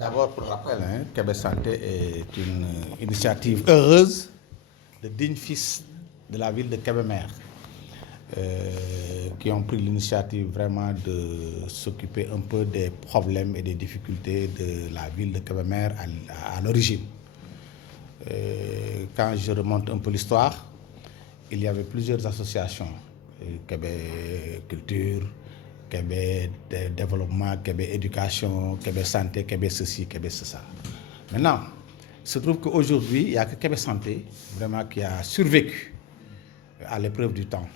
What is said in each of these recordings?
D'abord, pour rappel, Kébé Santé est une initiative heureuse de dignes fils de la ville de Kébémer, qui ont pris l'initiative vraiment de s'occuper un peu des problèmes et des difficultés de la ville de Kébémer à l'origine. Quand je remonte un peu l'histoire, il y avait plusieurs associations, Kébé Culture, Kébé Développement, Kébé Éducation, Kébé Santé, Kébé ceci, Kébé ça. Maintenant, il se trouve qu'aujourd'hui, il n'y a que Kébé Santé vraiment qui a survécu à l'épreuve du temps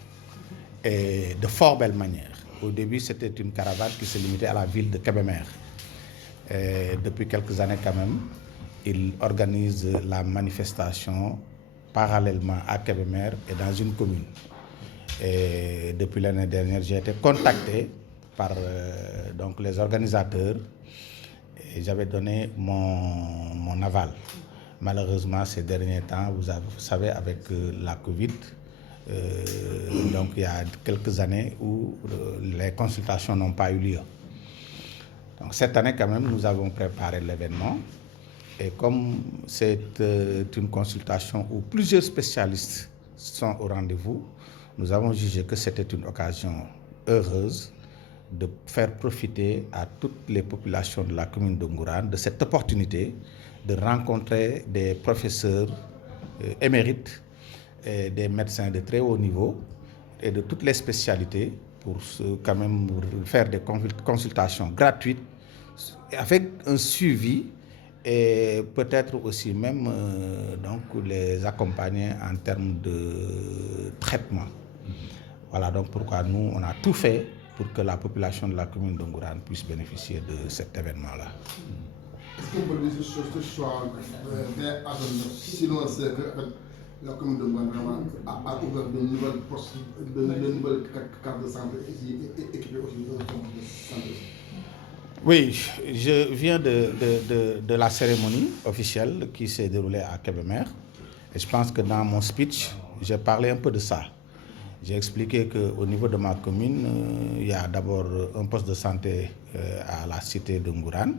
et de fort belle manière. Au début, c'était une caravane qui se limitait à la ville de Kébémer. Et depuis quelques années quand même, il organise la manifestation parallèlement à Kébémer et dans une commune. Et depuis l'année dernière, j'ai été contacté par donc les organisateurs et j'avais donné mon aval. Malheureusement, ces derniers temps, vous savez, avec la Covid, donc il y a quelques années où les consultations n'ont pas eu lieu. Donc cette année, quand même, nous avons préparé l'événement. Et comme c'est une consultation où plusieurs spécialistes sont au rendez-vous, nous avons jugé que c'était une occasion heureuse de faire profiter à toutes les populations de la commune de Ngourane de cette opportunité de rencontrer des professeurs émérites, et des médecins de très haut niveau et de toutes les spécialités pour quand même faire des consultations gratuites avec un suivi et peut-être aussi même donc les accompagner en termes de traitement. Voilà donc pourquoi nous, on a tout fait pour que la population de la commune de Ngourane puisse bénéficier de cet événement-là. Est-ce qu'on peut dire que ce soit sinon c'est que la commune de Ngourane a ouvert de nouvelles postes, de nouvelles cartes de santé et équipées aussi de santé? Oui, je viens de la cérémonie officielle qui s'est déroulée à Kébémer. Et je pense que dans mon speech, j'ai parlé un peu de ça. J'ai expliqué qu'au niveau de ma commune, il y a d'abord un poste de santé à la cité de Ngourane.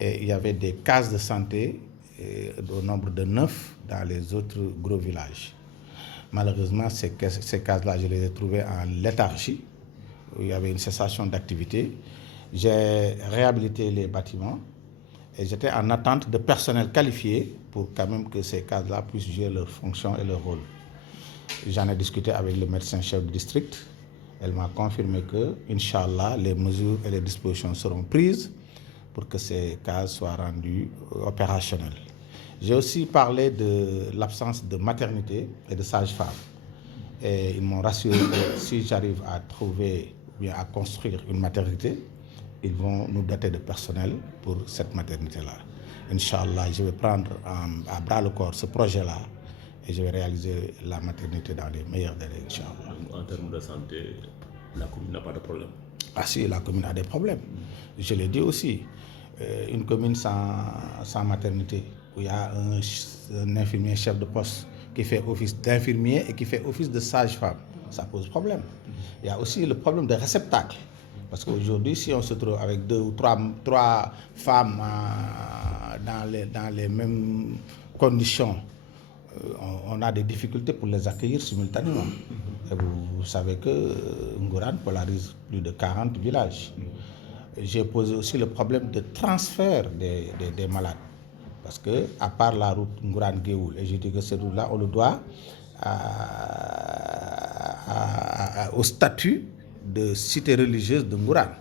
Et il y avait des cases de santé au nombre de 9 dans les autres gros villages. Malheureusement, ces cases-là, je les ai trouvées en léthargie, où il y avait une cessation d'activité. J'ai réhabilité les bâtiments et j'étais en attente de personnel qualifié pour quand même que ces cases-là puissent jouer leur fonction et leur rôle. J'en ai discuté avec le médecin-chef du district. Elle m'a confirmé que, Inch'Allah, les mesures et les dispositions seront prises pour que ces cases soient rendues opérationnelles. J'ai aussi parlé de l'absence de maternité et de sage-femme. Et ils m'ont rassuré que si j'arrive à trouver ou bien à construire une maternité, ils vont nous doter de personnel pour cette maternité-là. Inch'Allah, je vais prendre à bras le corps ce projet-là et je vais réaliser la maternité dans les meilleurs délais, Inch'Allah. En termes de santé, la commune n'a pas de problème? Ah si, la commune a des problèmes. Je l'ai dit aussi. Une commune sans maternité, où il y a un infirmier chef de poste qui fait office d'infirmier et qui fait office de sage-femme, ça pose problème. Il y a aussi le problème de réceptacle. Parce qu'aujourd'hui, si on se trouve avec 2 ou 3 femmes dans les mêmes conditions, on a des difficultés pour les accueillir simultanément. Et vous savez que Ngourane polarise plus de 40 villages. J'ai posé aussi le problème de transfert des malades. Parce que, à part la route Ngourane-Géoul, et je dis que cette route-là, on le doit au statut de cité religieuse de Ngourane.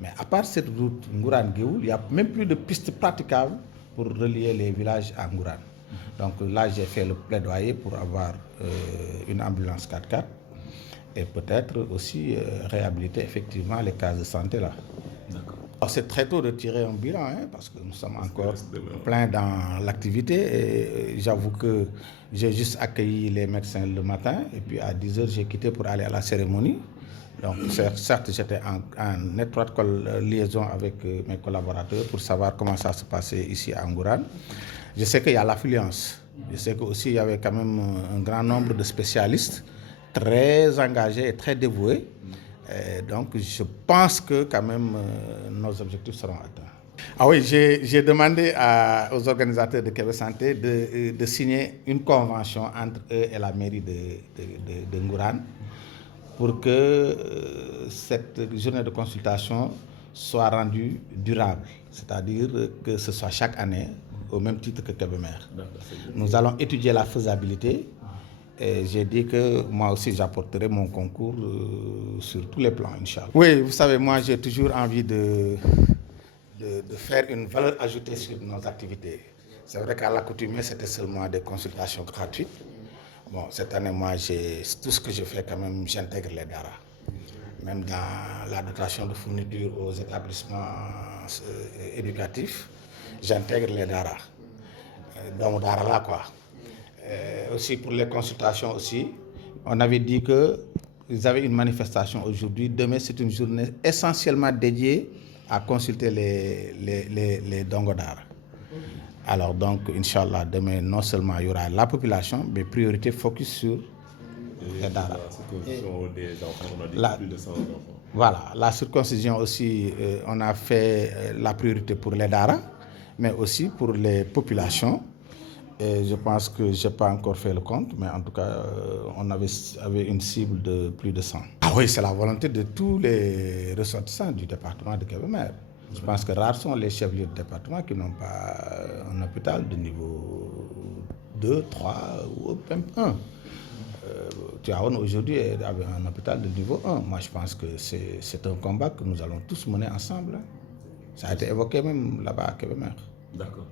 Mais à part cette route Ngourane-Géoul, il n'y a même plus de pistes praticables pour relier les villages à Ngourane. Donc là, j'ai fait le plaidoyer pour avoir une ambulance 4x4 et peut-être aussi réhabiliter effectivement les cases de santé là. C'est très tôt de tirer un bilan parce que nous sommes encore pleins dans l'activité et j'avoue que j'ai juste accueilli les médecins le matin et puis à 10h j'ai quitté pour aller à la cérémonie. Donc certes j'étais en étroite liaison avec mes collaborateurs pour savoir comment ça se passait ici à Ngourane. Je sais qu'il y a l'affluence. Je sais qu'aussi il y avait quand même un grand nombre de spécialistes très engagés et très dévoués. Donc je pense que quand même nos objectifs seront atteints. Ah oui, j'ai demandé aux organisateurs de Québec Santé de signer une convention entre eux et la mairie de Ngourane pour que cette journée de consultation soit rendue durable, c'est-à-dire que ce soit chaque année au même titre que Kébémer. Nous allons étudier la faisabilité et j'ai dit que moi aussi j'apporterai mon concours sur tous les plans, Inch'Allah. Oui, vous savez, moi j'ai toujours envie de faire une valeur ajoutée sur nos activités. C'est vrai qu'à l'accoutumée, c'était seulement des consultations gratuites. Bon, cette année, moi, tout ce que je fais quand même, j'intègre les DARA. Même dans la dotation de fourniture aux établissements éducatifs, j'intègre les DARA. Donc, DARA là, quoi. Aussi pour les consultations aussi, on avait dit qu'ils avaient une manifestation aujourd'hui. Demain, c'est une journée essentiellement dédiée à consulter les dongodars. Alors donc, Inch'Allah, demain, non seulement il y aura la population, mais priorité focus sur les daras. La circoncision des enfants, on a dit plus de 100 enfants. Voilà, la circoncision aussi, on a fait la priorité pour les daras, mais aussi pour les populations. Et je pense que je n'ai pas encore fait le compte, mais en tout cas, on avait une cible de plus de 100. Ah oui, c'est la volonté de tous les ressortissants du département de Kébémer. Je pense que rares sont les chefs-lieux de département qui n'ont pas un hôpital de niveau 2, 3 ou même 1. Tivaouane aujourd'hui avait un hôpital de niveau 1. Moi, je pense que c'est un combat que nous allons tous mener ensemble. Ça a été évoqué même là-bas à Kébémer. D'accord.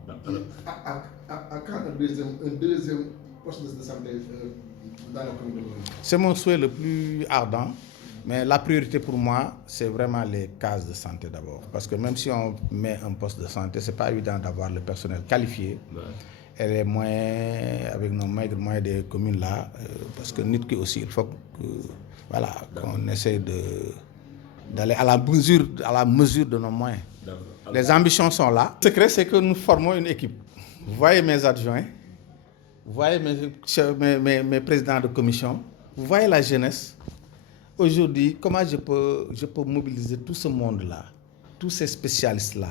À quand un deuxième poste de santé dans la commune? C'est mon souhait le plus ardent. Mais la priorité pour moi, c'est vraiment les cases de santé d'abord. Parce que même si on met un poste de santé, ce n'est pas évident d'avoir le personnel qualifié. Ouais. Et les moyens, avec nos maigres moyens des communes là, parce que nous aussi, il faut que, voilà, qu'on essaie d'aller à la mesure de nos moyens. Les ambitions sont là. Le secret, c'est que nous formons une équipe. Vous voyez mes adjoints, vous voyez mes présidents de commission, vous voyez la jeunesse. Aujourd'hui, comment je peux mobiliser tout ce monde-là, tous ces spécialistes-là.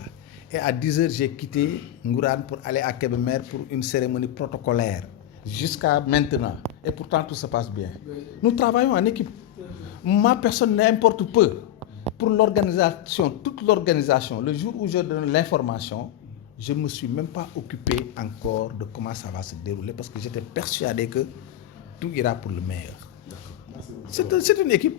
Et à 10h, j'ai quitté Ngourane pour aller à Kébémer pour une cérémonie protocolaire. Jusqu'à maintenant. Et pourtant, tout se passe bien. Nous travaillons en équipe. Ma personne n'importe peu. Pour l'organisation, toute l'organisation, le jour où je donne l'information, je ne me suis même pas occupé encore de comment ça va se dérouler parce que j'étais persuadé que tout ira pour le meilleur. C'est une équipe.